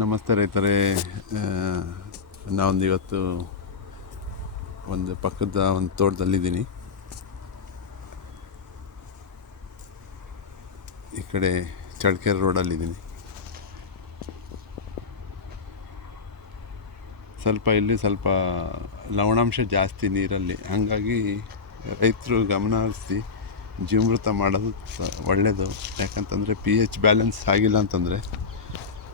ನಮಸ್ತೆ ರೈತರೇ. ನಾವೊಂದು ಇವತ್ತು ಒಂದು ಪಕ್ಕದ ಒಂದು ತೋಟದಲ್ಲಿದ್ದೀನಿ. ಈ ಕಡೆ ಚಳ್ಳಕೆರೆ ರೋಡಲ್ಲಿದ್ದೀನಿ. ಇಲ್ಲಿ ಸ್ವಲ್ಪ ಲವಣಾಂಶ ಜಾಸ್ತಿ ನೀರಲ್ಲಿ, ಹಾಗಾಗಿ ರೈತರು ಗಮನ ಹರಿಸಿ ಜೀವಾಮೃತ ಮಾಡೋದು ಒಳ್ಳೆಯದು. ಯಾಕಂತಂದರೆ pH ಬ್ಯಾಲೆನ್ಸ್ ಆಗಿಲ್ಲ ಅಂತಂದರೆ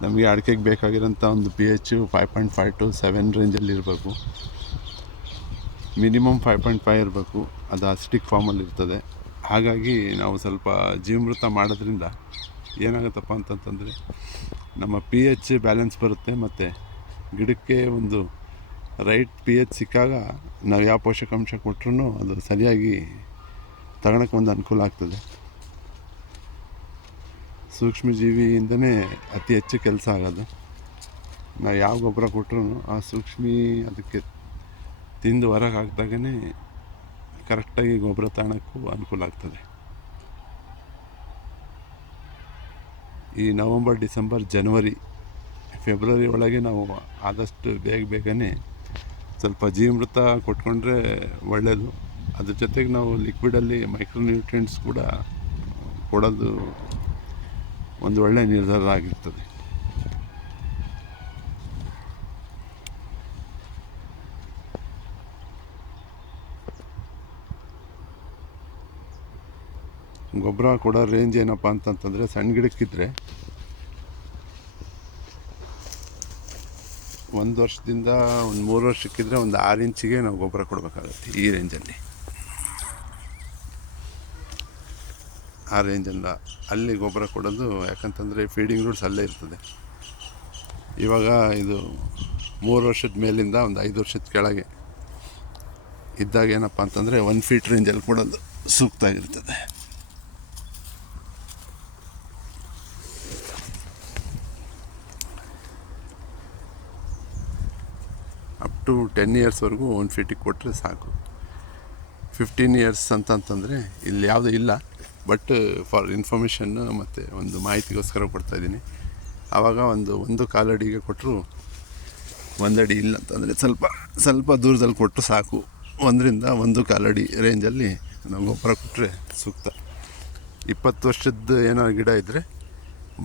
ನಮಗೆ ಅಡಿಕೆಗೆ ಬೇಕಾಗಿರೋಂಥ ಒಂದು pH 5.5 to 7 ರೇಂಜಲ್ಲಿ ಇರಬೇಕು. ಮಿನಿಮಮ್ 5.5 ಇರಬೇಕು. ಅದು ಅಸಿಟಿಕ್ ಫಾರ್ಮಲ್ಲಿ ಇರ್ತದೆ. ಹಾಗಾಗಿ ನಾವು ಸ್ವಲ್ಪ ಜೀವಾಮೃತ ಮಾಡೋದ್ರಿಂದ ಏನಾಗುತ್ತಪ್ಪ ಅಂತಂತಂದರೆ ನಮ್ಮ pH ಬ್ಯಾಲೆನ್ಸ್ ಬರುತ್ತೆ, ಮತ್ತು ಗಿಡಕ್ಕೆ ಒಂದು ರೈಟ್ pH ಸಿಕ್ಕಾಗ ನಾವು ಯಾವ ಪೋಷಕಾಂಶ ಕೊಟ್ಟರೂ ಅದು ಸರಿಯಾಗಿ ತಗೊಳಕ್ಕೆ ಒಂದು ಅನುಕೂಲ ಆಗ್ತದೆ. ಸೂಕ್ಷ್ಮಜೀವಿಯಿಂದನೇ ಅತಿ ಹೆಚ್ಚು ಕೆಲಸ ಆಗೋದು. ನಾವು ಯಾವ ಗೊಬ್ಬರ ಕೊಟ್ಟರು ಆ ಸೂಕ್ಷ್ಮಿ ಅದಕ್ಕೆ ತಿಂದು ಹೊರಗೆ ಹಾಕಿದಾಗೇ ಕರೆಕ್ಟಾಗಿ ಗೊಬ್ಬರ ತಗೊಳಕ್ಕೂ ಅನುಕೂಲ ಆಗ್ತದೆ. ಈ ನವಂಬರ್, ಡಿಸೆಂಬರ್, ಜನವರಿ, ಫೆಬ್ರವರಿ ಒಳಗೆ ನಾವು ಆದಷ್ಟು ಬೇಗನೆ ಸ್ವಲ್ಪ ಜೀವಾಮೃತ ಕೊಟ್ಕೊಂಡ್ರೆ ಒಳ್ಳೆಯದು. ಅದ್ರ ಜೊತೆಗೆ ನಾವು ಲಿಕ್ವಿಡಲ್ಲಿ ಮೈಕ್ರೋನ್ಯೂಟ್ರಿಯೆಂಟ್ಸ್ ಕೂಡ ಕೊಡೋದು ಒಂದು ಒಳ್ಳೆಯ ನಿರ್ಧಾರ ಆಗಿರ್ತದೆ. ಗೊಬ್ಬರ ಕೊಡೋ ರೇಂಜ್ ಏನಪ್ಪ ಅಂತಂತಂದರೆ, ಸಣ್ಣ ಗಿಡಕ್ಕಿದ್ರೆ 1 ವರ್ಷದಿಂದ ಒಂದು 3 ವರ್ಷಕ್ಕಿದ್ರೆ ಒಂದು 6 ಇಂಚಿಗೆ ನಾವು ಗೊಬ್ಬರ ಕೊಡಬೇಕಾಗತ್ತೆ. ಈ ರೇಂಜಲ್ಲಿ, ಆ ರೇಂಜಲ್ಲ ಅಲ್ಲಿ ಗೊಬ್ಬರ ಕೊಡೋದು. ಯಾಕಂತಂದರೆ ಫೀಡಿಂಗ್ ರೂಟ್ಸ್ ಅಲ್ಲೇ ಇರ್ತದೆ. ಇವಾಗ ಇದು 3 ವರ್ಷದ ಮೇಲಿಂದ ಒಂದು 5 ವರ್ಷದ ಕೆಳಗೆ ಇದ್ದಾಗ ಏನಪ್ಪ ಅಂತಂದರೆ 1 ಫೀಟ್ ರೇಂಜಲ್ಲಿ ಕೊಡೋದು ಸೂಕ್ತ ಆಗಿರ್ತದೆ. ಅಪ್ ಟು 10 ಇಯರ್ಸ್ವರೆಗೂ 1 ಫೀಟಿಗೆ ಕೊಟ್ಟರೆ ಸಾಕು. 15 ಇಯರ್ಸ್ ಅಂತಂತಂದರೆ ಇಲ್ಲಿ ಯಾವುದೂ ಇಲ್ಲ, ಬಟ್ ಫಾರ್ ಇನ್ಫಾರ್ಮೇಷನ್ನು ಮತ್ತು ಒಂದು ಮಾಹಿತಿಗೋಸ್ಕರ ಕೊಡ್ತಾಯಿದ್ದೀನಿ. ಆವಾಗ ಒಂದು ಕಾಲಡಿಗೆ ಕೊಟ್ಟರು, 1 ಅಡಿ ಇಲ್ಲ ಅಂತಂದರೆ ಸ್ವಲ್ಪ ದೂರದಲ್ಲಿ ಕೊಟ್ಟರು ಸಾಕು. 1ರಿಂದ 1.25 ಅಡಿ ರೇಂಜಲ್ಲಿ ನಾವು ಗೊಬ್ಬರ ಕೊಟ್ಟರೆ ಸೂಕ್ತ. 20 ವರ್ಷದ ಏನೋ ಗಿಡ ಇದ್ದರೆ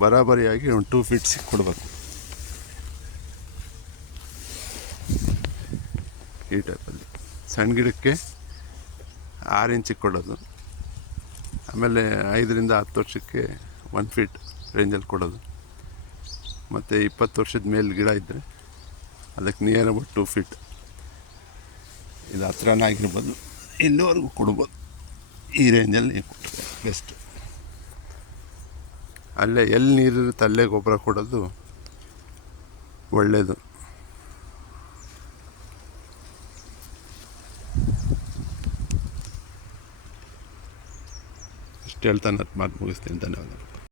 ಬರಾಬರಿಯಾಗಿ ಒಂದು 2 ಫೀಟ್ ಕೊಡಬೇಕು. ಈ ಟೈಪಲ್ಲಿ ಸಣ್ಣ ಗಿಡಕ್ಕೆ 6 ಇಂಚಿಗೆ ಕೊಡೋದು. ಆಮೇಲೆ 5ರಿಂದ 10 ವರ್ಷಕ್ಕೆ 1 ಫೀಟ್ ರೇಂಜಲ್ಲಿ ಕೊಡೋದು. ಮತ್ತು 20 ವರ್ಷದ ಮೇಲೆ ಗಿಡ ಇದ್ದರೆ ಅದಕ್ಕೆ ನಿಯರ್ ಅಬೌಟ್ 2 ಫೀಟ್, ಇದು ಹತ್ರನೇ ಆಗಿರ್ಬೋದು, ಇಲ್ಲಿವರೆಗೂ ಕೊಡ್ಬೋದು. ಈ ರೇಂಜಲ್ಲಿ ಕೊಟ್ಟರೆ ಬೆಸ್ಟ್. ಅಲ್ಲೇ ಎಲ್ಲಿ ನೀರಿರುತ್ತೆ ಅಲ್ಲೇ ಗೊಬ್ಬರ ಕೊಡೋದು ಒಳ್ಳೆಯದು. ಇಷ್ಟು ಹೇಳ್ತಾ ನಾನು ಮಾತು ಮುಗಿಸ್ತೀನಿ. ಧನ್ಯವಾದಗಳು.